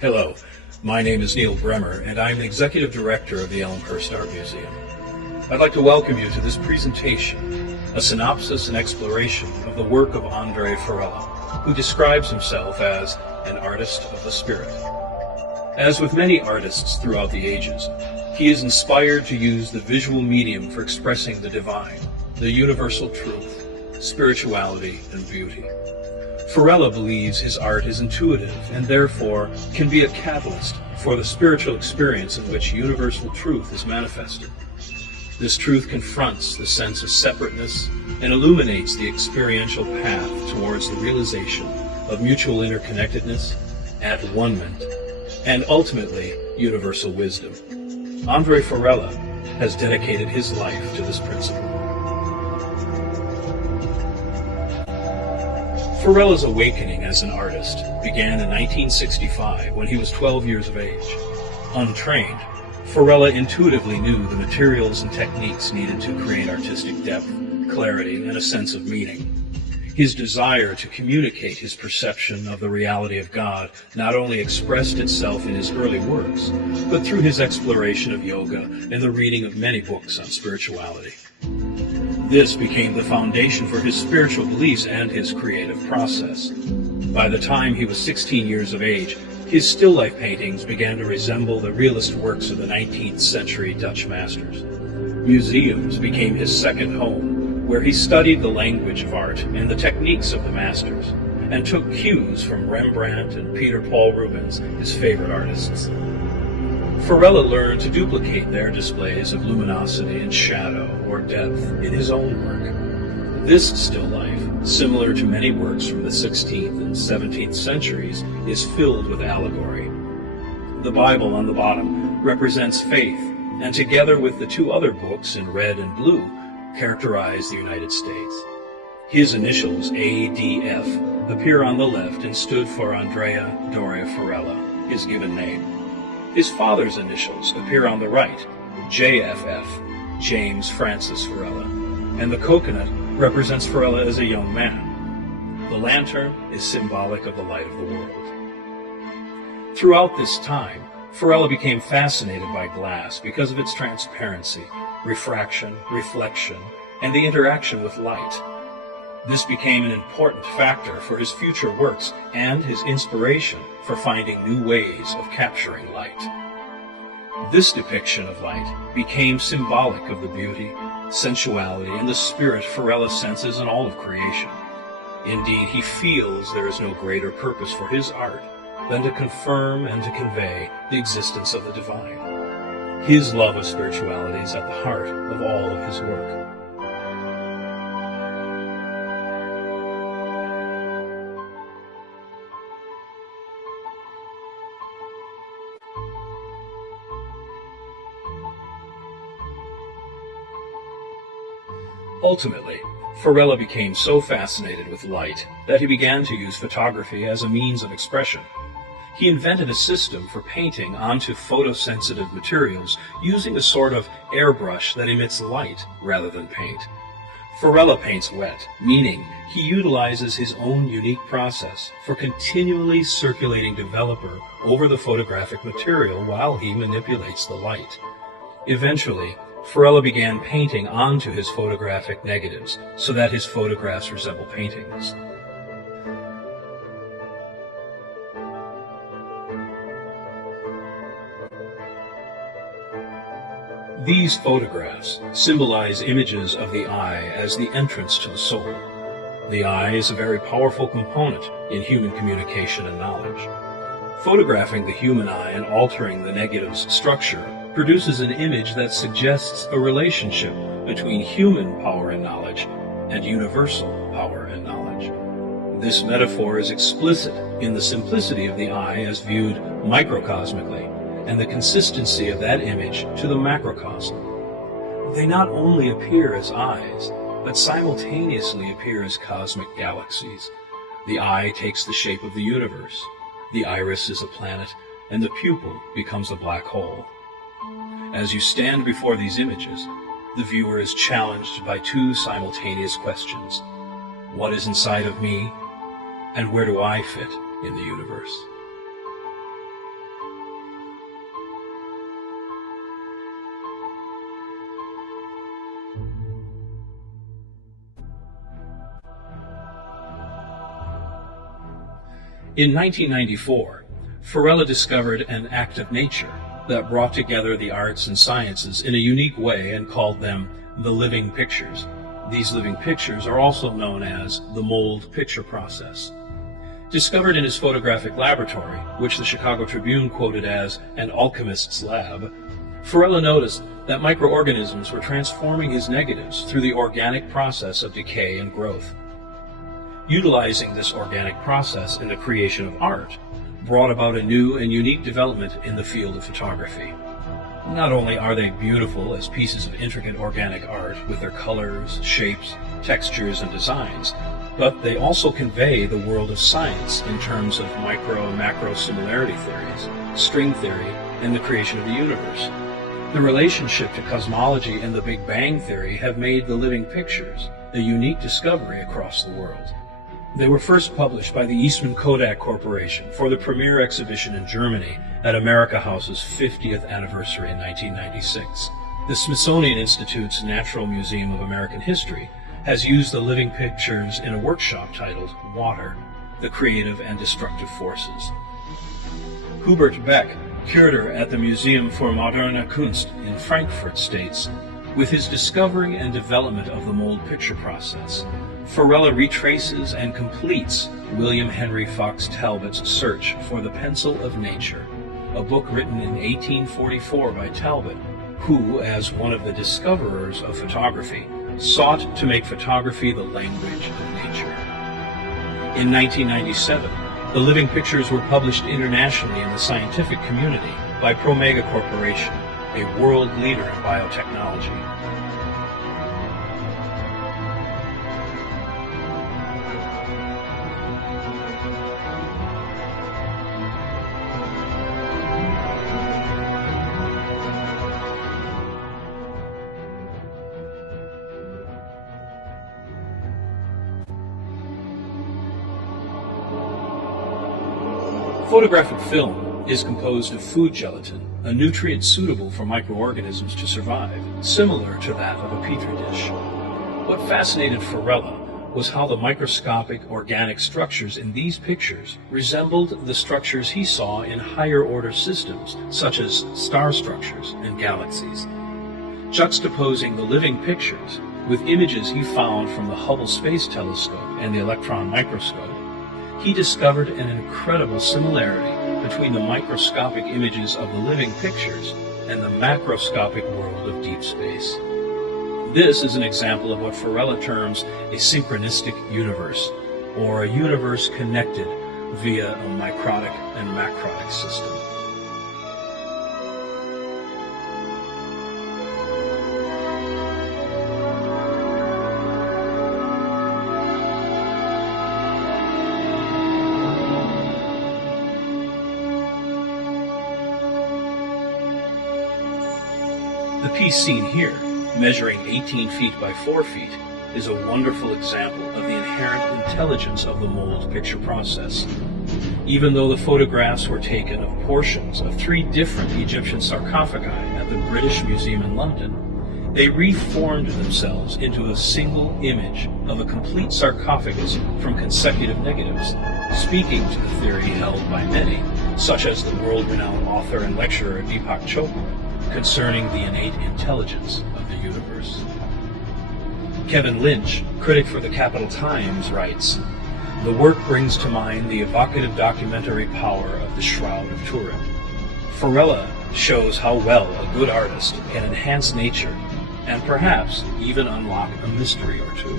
Hello, my name is Neil Bremer, and I'm the Executive Director of the Elmhurst Art Museum. I'd like to welcome you to this presentation, a synopsis and exploration of the work of Andre Ferrella, who describes himself as an artist of the spirit. As with many artists throughout the ages, he is inspired to use the visual medium for expressing the divine, the universal truth, spirituality, and beauty. Ferella believes his art is intuitive and therefore can be a catalyst for the spiritual experience in which universal truth is manifested. This truth confronts the sense of separateness and illuminates the experiential path towards the realization of mutual interconnectedness, at-one-ment, and ultimately universal wisdom. Andre Ferrella has dedicated his life to this principle. Ferella's awakening as an artist began in 1965 when he was 12 years of age. Untrained, Ferella intuitively knew the materials and techniques needed to create artistic depth, clarity, and a sense of meaning. His desire to communicate his perception of the reality of God not only expressed itself in his early works, but through his exploration of yoga and the reading of many books on spirituality. This became the foundation for his spiritual beliefs and his creative process. By the time he was 16 years of age, his still life paintings began to resemble the realist works of the 19th century Dutch masters. Museums became his second home, where he studied the language of art and the techniques of the masters, and took cues from Rembrandt and Peter Paul Rubens, his favorite artists. Ferella learned to duplicate their displays of luminosity and shadow or depth in his own work. This still life, similar to many works from the 16th and 17th centuries, is filled with allegory. The Bible on the bottom represents faith, and together with the two other books in red and blue, characterize the United States. His initials, ADF, appear on the left and stood for Andrea Doria Ferella, his given name. His father's initials appear on the right, JFF, James Francis Ferella, and the coconut represents Ferella as a young man. The lantern is symbolic of the light of the world. Throughout this time, Ferella became fascinated by glass because of its transparency, refraction, reflection, and the interaction with light. This became an important factor for his future works and his inspiration for finding new ways of capturing light. This depiction of light became symbolic of the beauty, sensuality, and the spirit Ferella senses in all of creation. Indeed, he feels there is no greater purpose for his art than to confirm and to convey the existence of the divine. His love of spirituality is at the heart of all of his work. Ultimately, Ferella became so fascinated with light that he began to use photography as a means of expression. He invented a system for painting onto photosensitive materials using a sort of airbrush that emits light rather than paint. Ferella paints wet, meaning he utilizes his own unique process for continually circulating developer over the photographic material while he manipulates the light. Eventually, Ferella began painting onto his photographic negatives so that his photographs resemble paintings. These photographs symbolize images of the eye as the entrance to the soul. The eye is a very powerful component in human communication and knowledge. Photographing the human eye and altering the negative's structure produces an image that suggests a relationship between human power and knowledge and universal power and knowledge. This metaphor is explicit in the simplicity of the eye as viewed microcosmically and the consistency of that image to the macrocosm. They not only appear as eyes, but simultaneously appear as cosmic galaxies. The eye takes the shape of the universe, the iris is a planet, and the pupil becomes a black hole. As you stand before these images, the viewer is challenged by two simultaneous questions. What is inside of me? And where do I fit in the universe? In 1994, Ferella discovered an act of nature that brought together the arts and sciences in a unique way and called them the living pictures. These living pictures are also known as the mold picture process. Discovered in his photographic laboratory, which the Chicago Tribune quoted as an alchemist's lab, Ferella noticed that microorganisms were transforming his negatives through the organic process of decay and growth. Utilizing this organic process in the creation of art brought about a new and unique development in the field of photography. Not only are they beautiful as pieces of intricate organic art with their colors, shapes, textures, and designs, but they also convey the world of science in terms of micro and macro similarity theories, string theory, and the creation of the universe. The relationship to cosmology and the Big Bang theory have made the living pictures a unique discovery across the world. They were first published by the Eastman Kodak Corporation for the premiere exhibition in Germany at America House's 50th anniversary in 1996. The Smithsonian Institute's Natural Museum of American History has used the living pictures in a workshop titled Water, the Creative and Destructive Forces. Hubert Beck, curator at the Museum für Moderne Kunst in Frankfurt, states, with his discovery and development of the mold picture process, Ferella retraces and completes William Henry Fox Talbot's search for the pencil of nature, a book written in 1844 by Talbot, who, as one of the discoverers of photography, sought to make photography the language of nature. In 1997, the living pictures were published internationally in the scientific community by Promega Corporation, a world leader in biotechnology. Photographic film is composed of food gelatin, a nutrient suitable for microorganisms to survive, similar to that of a petri dish. What fascinated Ferella was how the microscopic organic structures in these pictures resembled the structures he saw in higher order systems, such as star structures and galaxies. Juxtaposing the living pictures with images he found from the Hubble Space Telescope and the electron microscope, he discovered an incredible similarity between the microscopic images of the living pictures and the macroscopic world of deep space. This is an example of what Ferella terms a synchronistic universe, or a universe connected via a microtic and macrotic system. The piece seen here, measuring 18 feet by 4 feet, is a wonderful example of the inherent intelligence of the mold picture process. Even though the photographs were taken of portions of 3 different Egyptian sarcophagi at the British Museum in London, they reformed themselves into a single image of a complete sarcophagus from consecutive negatives, speaking to the theory held by many, such as the world-renowned author and lecturer Deepak Chopra, concerning the innate intelligence of the universe. Kevin Lynch, critic for the Capital Times, writes, "The work brings to mind the evocative documentary power of the Shroud of Turin. Ferella shows how well a good artist can enhance nature and perhaps even unlock a mystery or two."